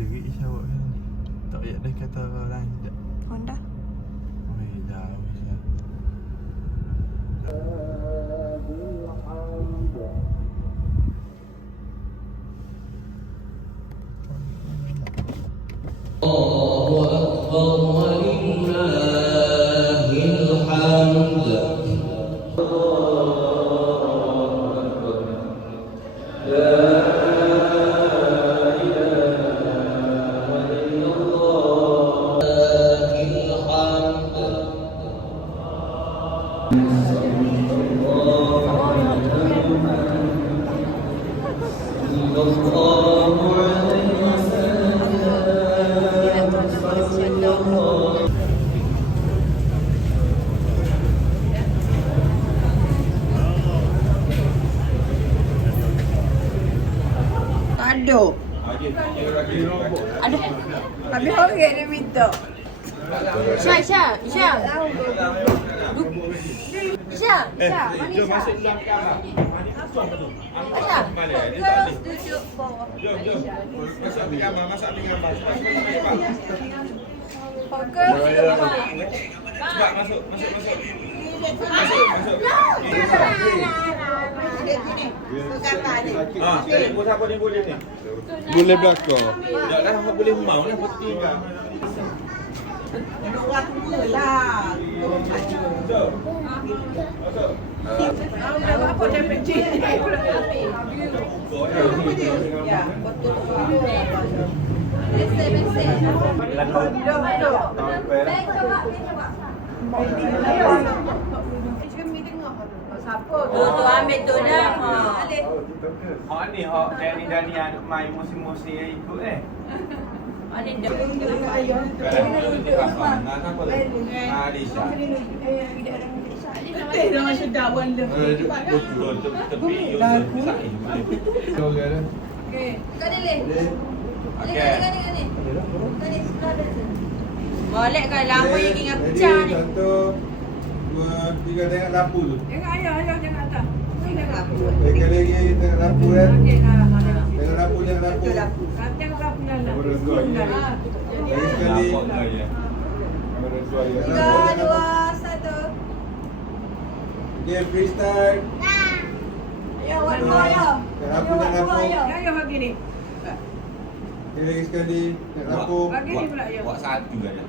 jerit Isya awak ni. Tak payah dah kata lain sekejap. Honda. Oh, jauh Isya. الله أكبر ولله الحمد Aduh. Ada. Habis orang dia minta. Isya. Isya. Mana Isya? Isya. Terus duduk bawah. Masak api gambar. Fokus duduk bawah. Cepat masuk. Siapa ni boleh ni? Boleh belakang. Tak lah, boleh mau lah putih kan. Apa dia pencet? Ya, betul. Siapa? Tu ambil tu dah. Hak ni hak Dani main musim-musim ikut Ada dah. Kenapa lagi? Alisa. Dah macam dawan dah. Tepi Okey. Kau ni. Kani. Boleh kan lama yang ingat pecah ni. 1, 2, 3 tengok lampu tu. Jangan ayah jangan atas. Jangan lampu. Lagi tengok lampu Okey dah. Tengok lampu. Tengok lampu dah. Lagi sekali. Kamera suara. 3, 2, 1. Okay, freestyle. Ya, one more ya. Lampu. Ya, bagi ni. Okay, lagi sekali. Tengok lampu. Bagi ni pula ya. Buat satu aja.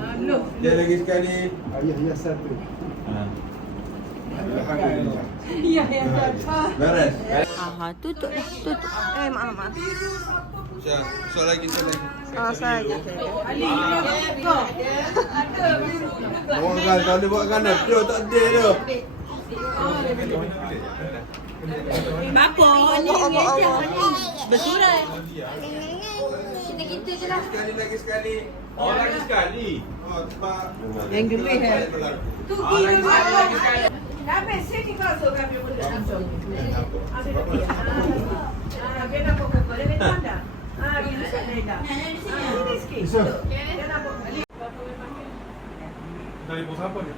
Belum. Okay, lagi sekali. Ayah satu. Alhamdulillah. Ya. Beres. Aha, tutup dah. Tutup. Maaf. Soal lagi. Saja. Ali, kau. Buat kan, kalau dia buat kan dia tak ada tu. Apa? Allah. Betul dah. Kita je lah. Lagi sekali. Oh, lagi sekali. Oh, sebab Yang gelis eh. Tu kira lagi sekali. Habis sini kau suruh kami boleh langsung. Habis lagi. Biar nak pokok kau. Dia tanda. Gini sekali dah. Ini sikit. Dia nak pokok. dari bos apa ni?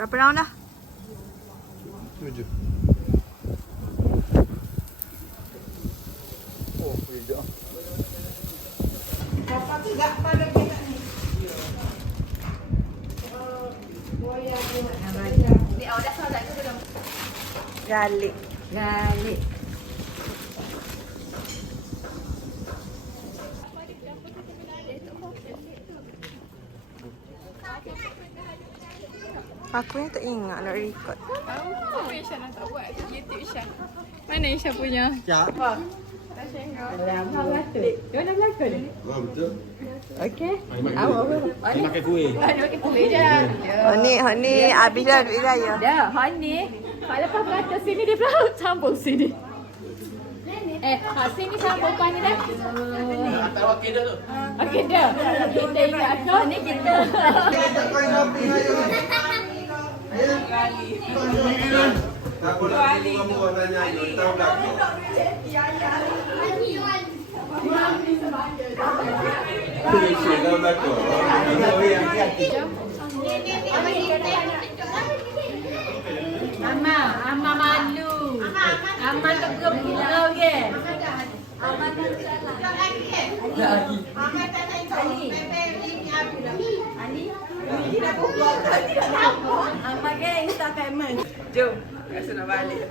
Berapa round dah? 7. Oh, tidak. Dapat tidak pada kita ni. Ni dah salah ke belum? Garlic. Aku yang tak ingat nak record. Apa yang Isha nak tak buat YouTube Isha? Mana Isha punya? Apa? Dia nak belakang ni? Betul. Okey. Awak apa? Dia makan kuih. Ada makan kuih je. Ni habis dah duit saya. Dah, honey. Kalau lepas belakang sini dia pula campur sini. Sini sama bapaknya dah. Tak okey dah tu. Okey dah. Kita ingat kau. Ni kita. Tak boleh buat tanya ayo, tahu belakang. Tahu belakang. Ama malu. Ama tegap gila ke? Ama ke Instagram. Jom, rasa nak balik.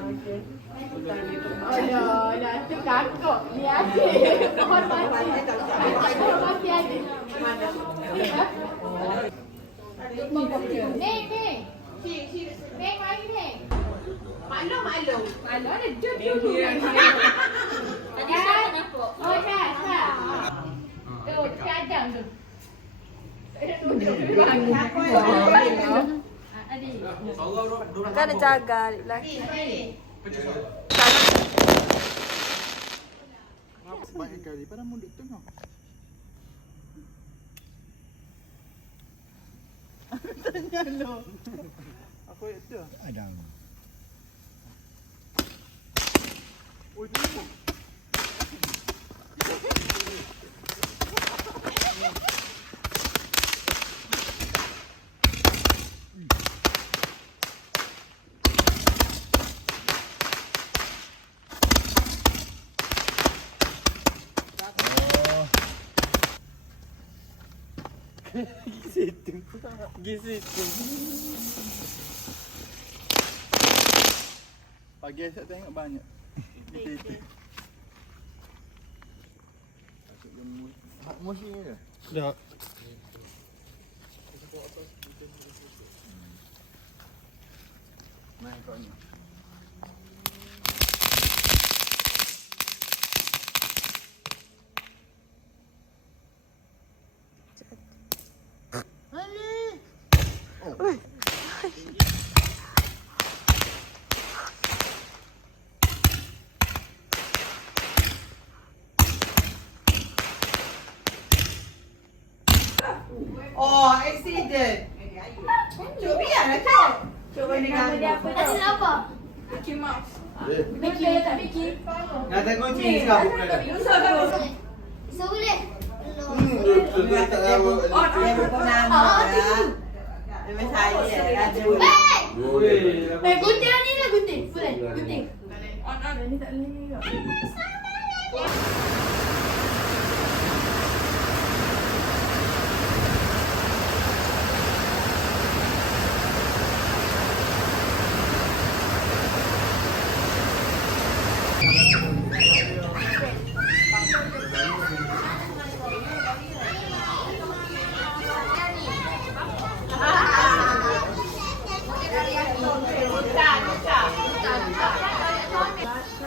Alah, nanti kakak ni adik. Hormati. Hormati adik. Ni. Ni mari ni. Maklum. Maklum ada jom. Tadi siapa nampak? Oh, dah. Tu, cadang tu. Kena jaga adik lelaki. Banyak kali pada mundur tengah. Tanya lo. Aku itu. Ada. Oh, itu. Gitu. Pagi esok tengok banyak. Gitu. Hak musim ni ke? Dah. Main kau ni. Oh, accident. Cuba biarlah tu. Cuba dengan dia apa? Asin apa? Mickey Mouse. Mickey letak Mickey. Nak tengok ciri sekarang pula dah. So boleh? Dia tak tahu. Oh, dia bukan nama ya. Nama saya ada. Gunting ni lah gunting. Boleh? Gunting. Ni tak boleh ni.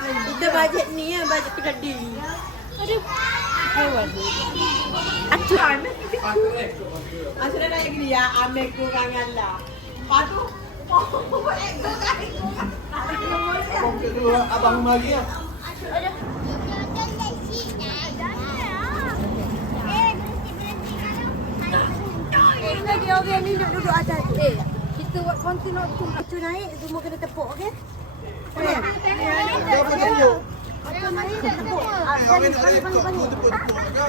Kita bajet ni ya, bajet kedai. Aduh. Hewan. Acuan. Asal nak gini ya, ame kurang Allah. Patu. Abang kedua, abang mari ya. Lagi orang ni duduk atas. Kita buat kontinut tu. Acu naik, semua kena tepuk, okey? Boleh? Kau kena tunjuk. Acu naik, tepuk. Orang nak rekod tu tepuk-tepuk kau.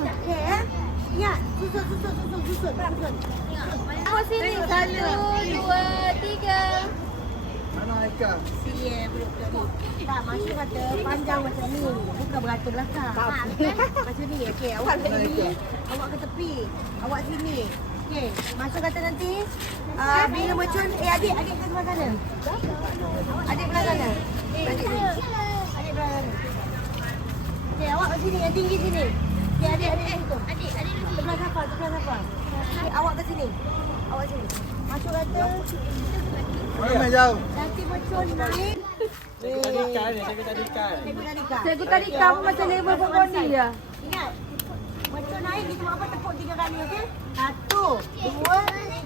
Okey, ya? Ya, susun. Tengok sini. 1, 2, 3. Mana Aika? Ya, belum. Tak, Masya kata panjang macam ni. Bukan beratur belakang. Macam ni, okey. Awak ke sini, awak ke tepi. Awak sini. Okey, Masya kata nanti bila macam adik ke sebelah sana. Adik belah sana. Adik belah sana. Okey, awak ke sini, yang tinggi sini. Okey, adik situ. Adik sebelah siapa? Okey, awak ke sini. Awak sini. Masya kata Main jauh. nanti macam naik. Cikgu tadi kamu macam level pokok ni je. Ingat. Macam naik kita buat apa? Tepuk 3 kali, okey? 1, 2,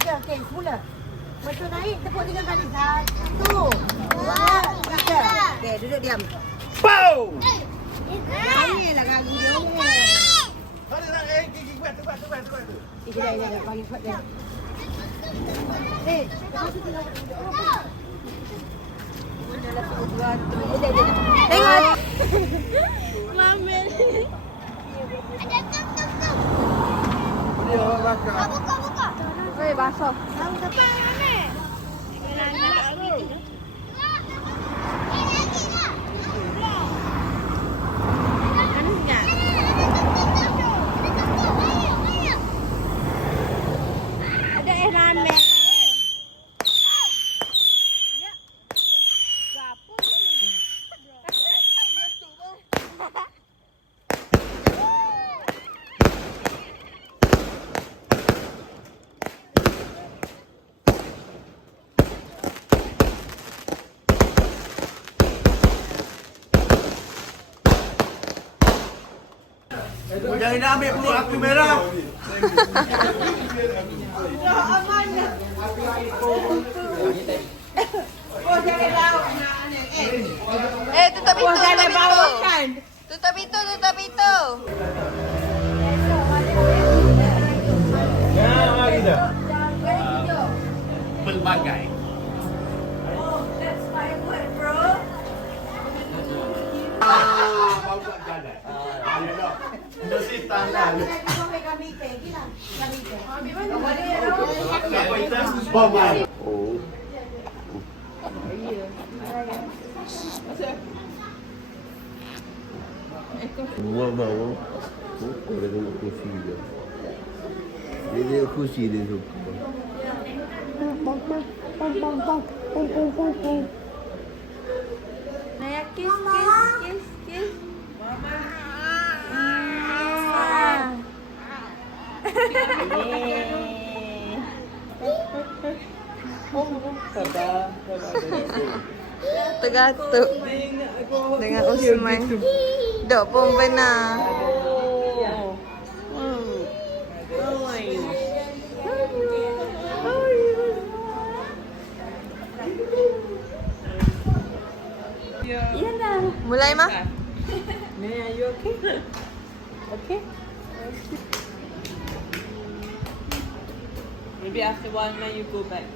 3. Okey, semula. Macam naik tepuk 3 kali. 1, 2, 3. Okey, duduk diam. Pow! Ini lah gagu dia. Ada nak gigi kuat tu. Dia bagi kuat dia. Tengok. Mami. Dia orang bakar. Buka. Oi, basuh. Ada air ramen. Jangan nak ambil peluk api merah. Tutup pintu. Tutup pintu. Ya, mari dah. Pelbagai. That's my word, bro. Bawa buat jalan. Untuk sitan lah. Siapa itu? Bomai. Oh. Buat bau. Kau dah tengok kursi dia. Dia tengok kursi dia suka. Naya kiss. Tergatuk dengan Usman. Dok pun benar. Mulai mah? Are you okay? Okay. Maybe after 1 month you go back.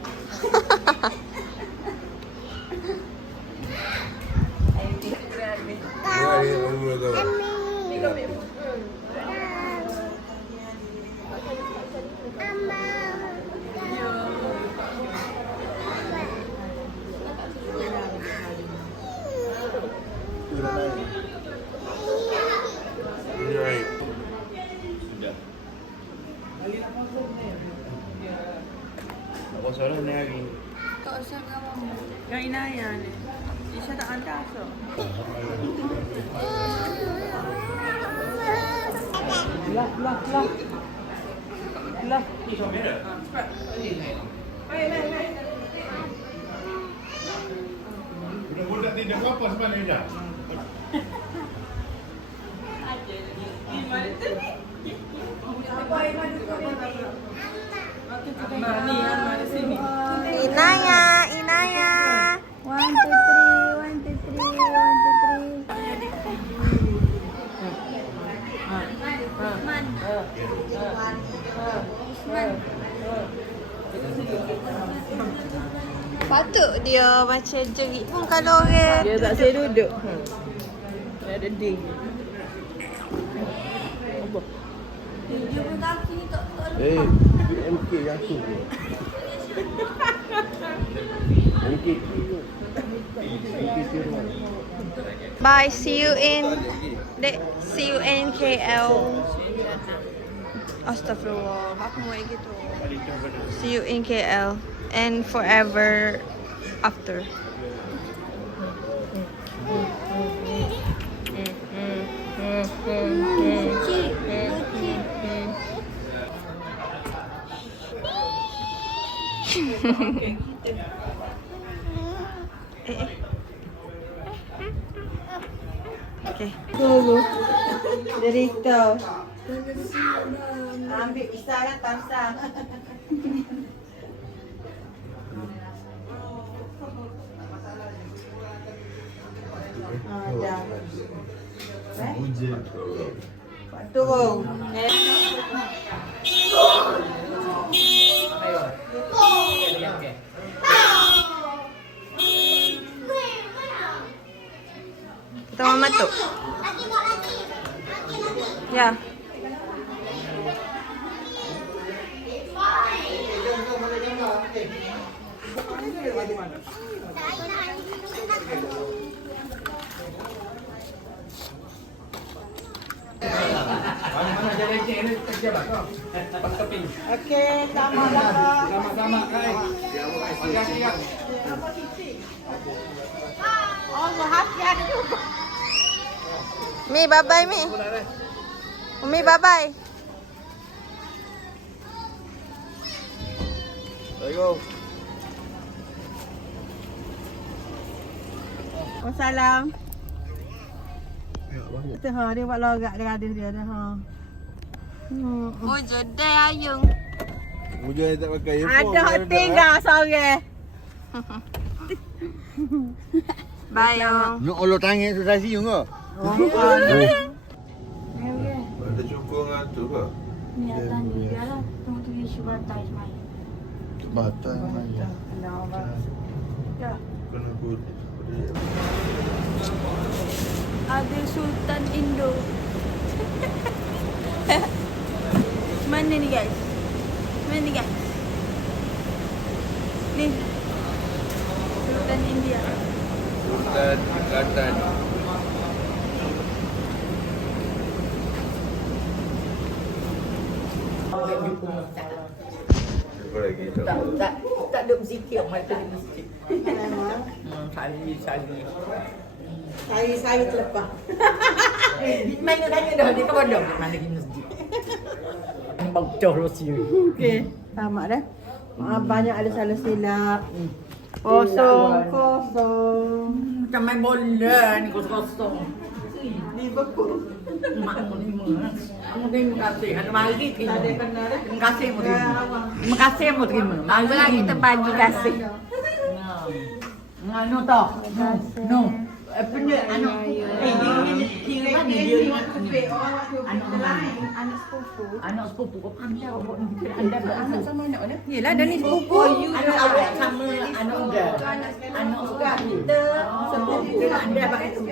Apa soalan ni hari? Kau usah kamu. Yang Inaya ni. Isha tak hantar so. Lah. Budak tidak apa sebenarnya dah. Inaya. 1, 2, 3. Patut dia macam jerit pun kalau orang. Dia tak saya duduk. Dia ada ding. Dia pun kaki ni tak MK jatuh. MK tu. Bye, see you in KL. Astaghfirullah, aku mau gitu. See you in KL and forever after. Okay. Derita. Ambil pisah lah, tasah. Dah. Turun. Kita Mama tu. Ya. Mana jadi ni kerja bah kau. Pas keping. Okey, sama-sama. Sama-sama kai. Siap. Oh, hati juga. Mi, bye-bye, Mi. Umi, bye-bye. Let's go. Wassalam. Tu ha, dia buat logak dia ada dia dah ha. Oh, jodai ayung. Hujan tak pakai earphone. Ada hot tinggal seorang. Bye, Om. Nak olok tangan susah siung ke? Ada cukup dengan tu ke? Ni atas ni dia lah. Tunggu tu dia cuba tai semalam. Batal mana? Ya. Kena put. Ada Sultan Indo. Mana ni guys? Mana ni guys? Ni. Sultan India. Sultan Kelantan. Apa lagi? Tak ada berzikir mata di masjid. Sari terlepas. Mana tanya dah dia kawan dah mana di masjid. Bocor Rusia. Okey, tamat dah. Maaf banyak ada salah silap. Kosong. Macam main bola ni kosong-kosong. Liverpool. Mak terima. Terima kasih. Ada mari terima. Terima kasih mu terima. Terima kasih mu terima. Mari kita bagi kasih. Anu tau. No. Punya anu. Dia mana dia? Anak sepupu. Anak sepupu kau pandai kau buat ni. Anda beranak sama anak mana? Yelah, dah ni sepupu. Anak awak sama anak muda. Anak suka kita sepupu anda pakai tu.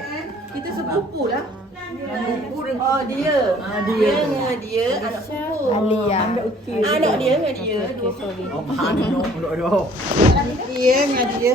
Kita sepupu lah. Sepupu dengan Oh, dia. dia. Dengan dia, anak sepupu. Alia. Anak dia dengan dia. Okay, sorry. Oh, anak. Dia dengan dia